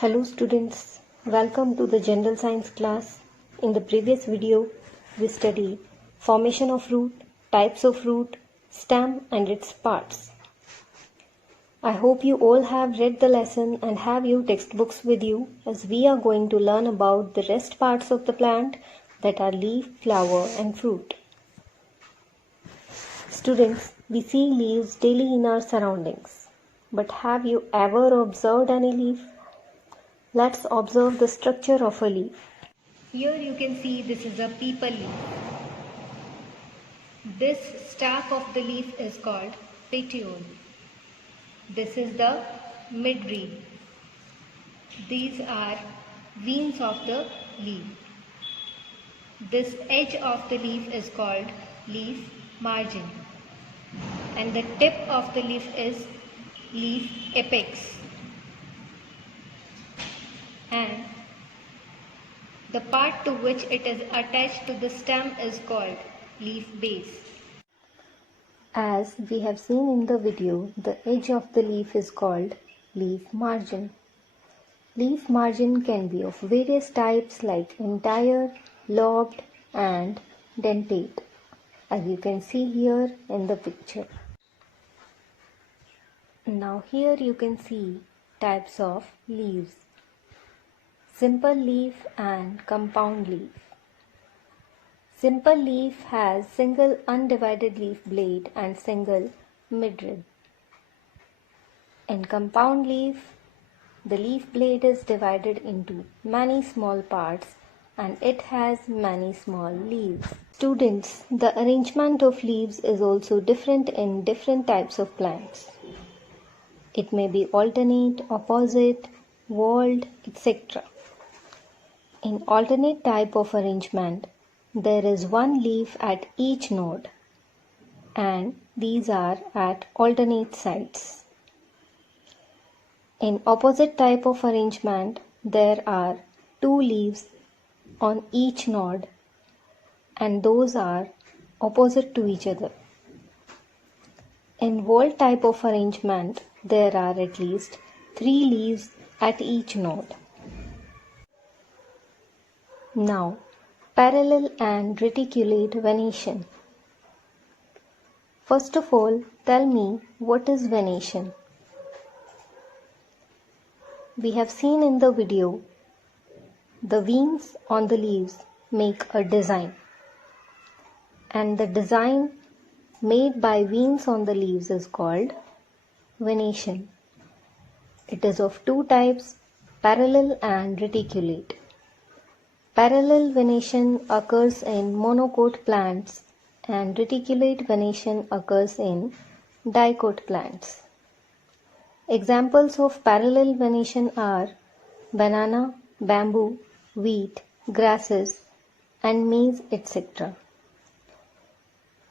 Hello students, welcome to the General Science class. In the previous video, we studied formation of root, types of root, stem and its parts. I hope you all have read the lesson and have your textbooks with you, as we are going to learn about the rest parts of the plant, that are leaf, flower and fruit. Students, we see leaves daily in our surroundings. But have you ever observed any leaf? Let's observe the structure of a leaf. Here you can see this is a peepal leaf. This stalk of the leaf is called petiole. This is the midrib. These are veins of the leaf. This edge of the leaf is called leaf margin. And the tip of the leaf is leaf apex. And the part to which it is attached to the stem is called leaf base. As we have seen in the video, the edge of the leaf is called leaf margin. Leaf margin can be of various types like entire, lobed and dentate, as you can see here in the picture. Now here you can see types of leaves: simple leaf and compound leaf. Simple leaf has single undivided leaf blade and single midrib. In compound leaf, the leaf blade is divided into many small parts and it has many small leaves. Students, the arrangement of leaves is also different in different types of plants. It may be alternate, opposite, whorled, etc. In alternate type of arrangement, there is one leaf at each node, and these are at alternate sides. In opposite type of arrangement, there are two leaves on each node, and those are opposite to each other. In whorled type of arrangement, there are at least 3 leaves at each node. Now, parallel and reticulate venation. First of all, tell me, what is venation? We have seen in the video, the veins on the leaves make a design, and the design made by veins on the leaves is called venation. It is of two types, parallel and reticulate. Parallel venation occurs in monocot plants and reticulate venation occurs in dicot plants. Examples of parallel venation are banana, bamboo, wheat, grasses and maize, etc.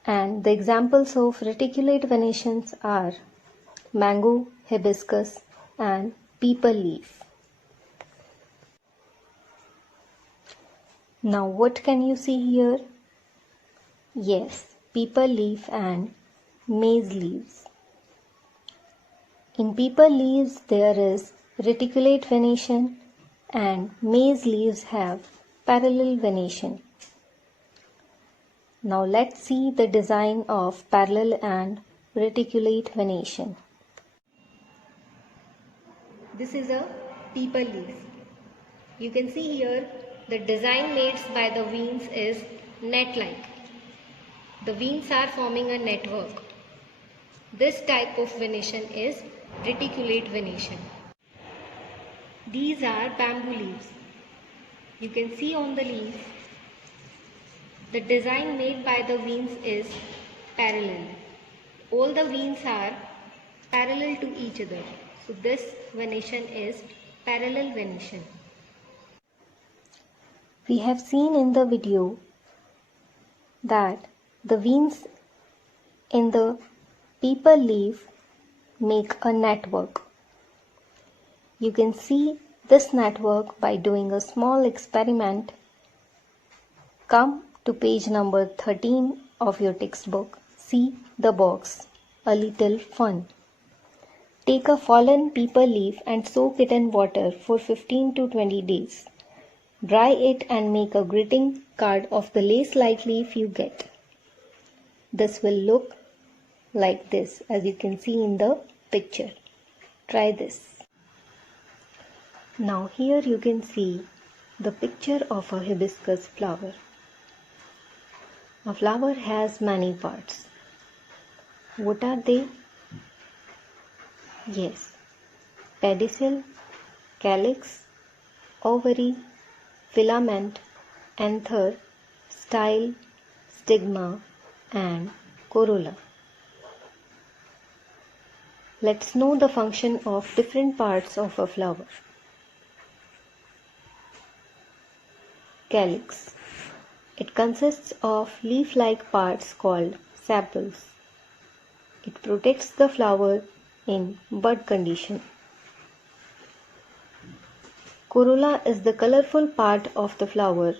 And the examples of reticulate venations are mango, hibiscus and peepal leaf. Now what can you see here? Yes, peepal leaf and maize leaves. In peepal leaves there is reticulate venation and maize leaves have parallel venation. Now let's see the design of parallel and reticulate venation. This is a peepal leaf. You can see here the design made by the veins is net-like. The veins are forming a network. This type of venation is reticulate venation. These are bamboo leaves. You can see on the leaf, the design made by the veins is parallel. All the veins are parallel to each other. So this venation is parallel venation. We have seen in the video that the veins in the peepal leaf make a network. You can see this network by doing a small experiment. Come to page number 13 of your textbook. See the box, a little fun. Take a fallen peepal leaf and soak it in water for 15 to 20 days. Dry it and make a greeting card of the lace-like leaf you get. This will look like this, as you can see in the picture. Try this. Now here you can see the picture of a hibiscus flower. A flower has many parts. What are they? Yes, pedicel, calyx, ovary, filament, anther, style, stigma, and corolla. Let's know the function of different parts of a flower. Calyx. It consists of leaf-like parts called sepals. It protects the flower in bud condition. Corolla is the colorful part of the flower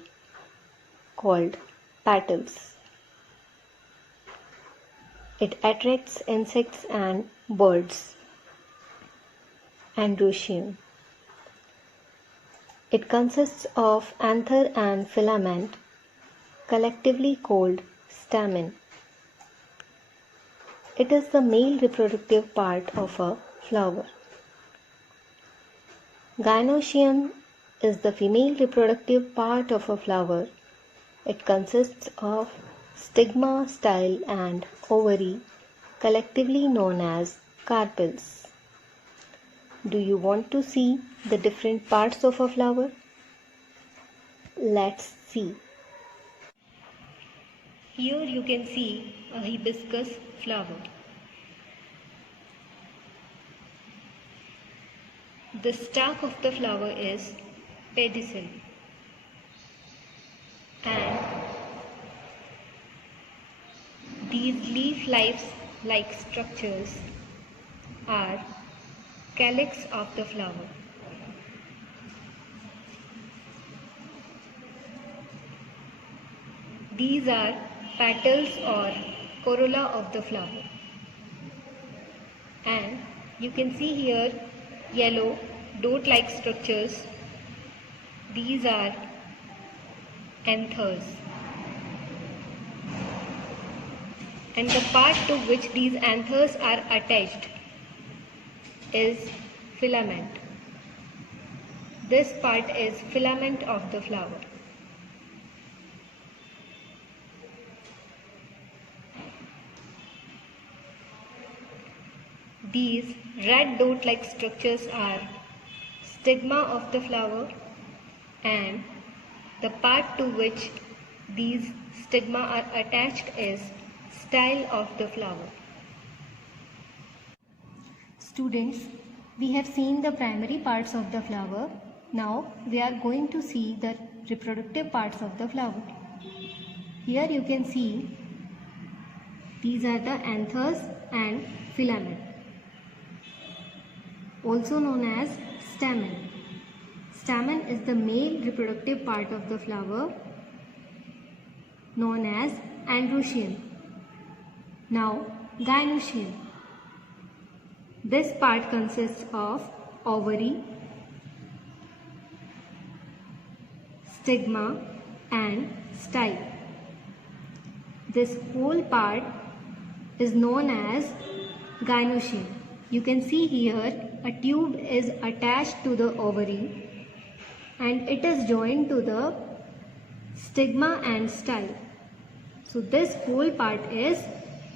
called petals. It attracts insects and birds. Androecium. It consists of anther and filament, collectively called stamen. It is the male reproductive part of a flower. Gynoecium is the female reproductive part of a flower. It consists of stigma, style, and ovary, collectively known as carpels. Do you want to see the different parts of a flower? Let's see. Here you can see a hibiscus flower. The stalk of the flower is pedicel, and these leaf-like structures are calyx of the flower. These are petals or corolla of the flower. And you can see here yellow dot-like structures. These are anthers. And the part to which these anthers are attached is filament. This part is filament of the flower. These red dot-like structures are stigma of the flower, and the part to which these stigma are attached is style of the flower. Students, we have seen the primary parts of the flower. Now we are going to see the reproductive parts of the flower. Here you can see these are the anthers and filament, also known as stamen. Stamen is the male reproductive part of the flower, known as androecium. Now, gynoecium. This part consists of ovary, stigma, and style. This whole part is known as gynoecium. You can see here a tube is attached to the ovary and it is joined to the stigma and style. So this whole part is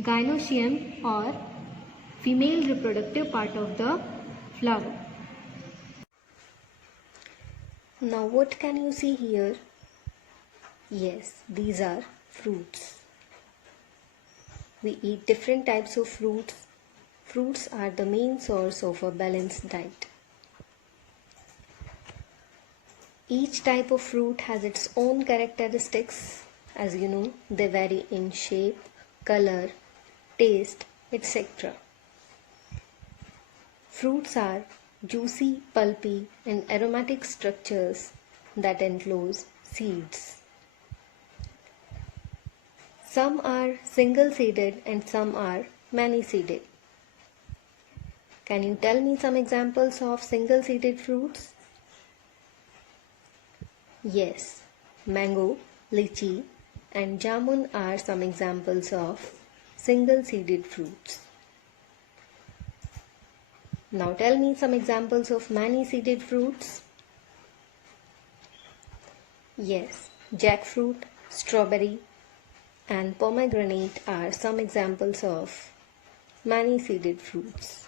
gynoecium or female reproductive part of the flower. Now what can you see here? Yes, these are fruits. We eat different types of fruits. Fruits are the main source of a balanced diet. Each type of fruit has its own characteristics. As you know, they vary in shape, color, taste, etc. Fruits are juicy, pulpy, and aromatic structures that enclose seeds. Some are single-seeded and some are many-seeded. Can you tell me some examples of single-seeded fruits? Yes, mango, lychee and jamun are some examples of single-seeded fruits. Now tell me some examples of many-seeded fruits. Yes, jackfruit, strawberry and pomegranate are some examples of many-seeded fruits.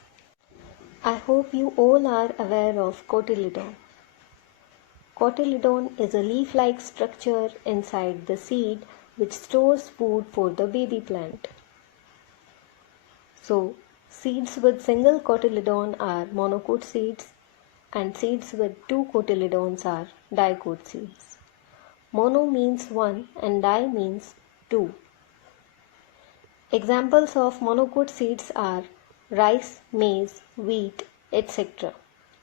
I hope you all are aware of cotyledon. Cotyledon is a leaf-like structure inside the seed which stores food for the baby plant. So, seeds with single cotyledon are monocot seeds and seeds with two cotyledons are dicot seeds. Mono means one and di means two. Examples of monocot seeds are rice, maize, wheat, etc.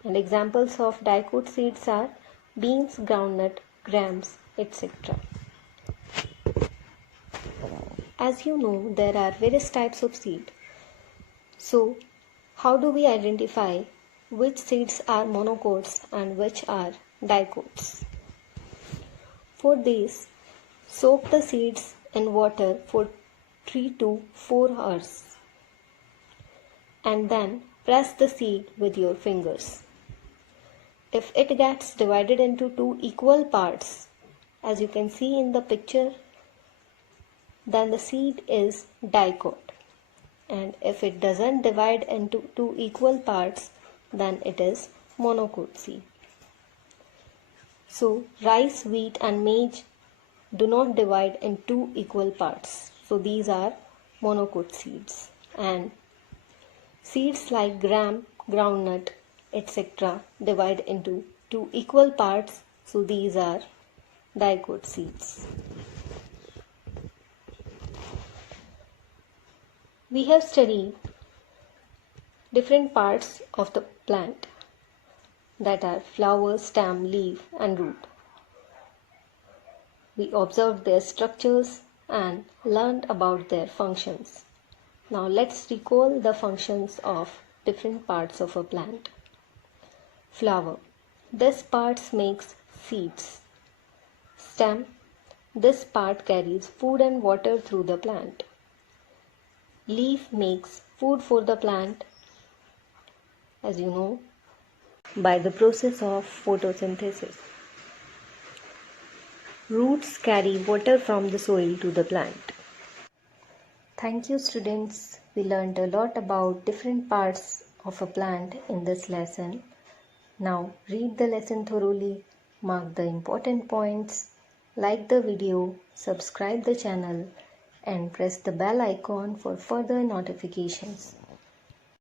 And examples of dicot seeds are beans, groundnut, grams, etc. As you know, there are various types of seed. So, how do we identify which seeds are monocots and which are dicots? For this, soak the seeds in water for 3 to 4 hours and then press the seed with your fingers. If it gets divided into two equal parts, as you can see in the picture, then the seed is dicot. And if it doesn't divide into two equal parts, then it is monocot seed. So rice, wheat and maize do not divide in two equal parts. So these are monocot seeds. And seeds like gram, groundnut, etc. divide into two equal parts. So these are dicot seeds. We have studied different parts of the plant, that are flower, stem, leaf and root. We observed their structures and learned about their functions. Now let's recall the functions of different parts of a plant. Flower. This part makes seeds. Stem. This part carries food and water through the plant. Leaf makes food for the plant, as you know, by the process of photosynthesis. Roots carry water from the soil to the plant. Thank you, students. We learned a lot about different parts of a plant in this lesson. Now read the lesson thoroughly, mark the important points, like the video, subscribe the channel and press the bell icon for further notifications.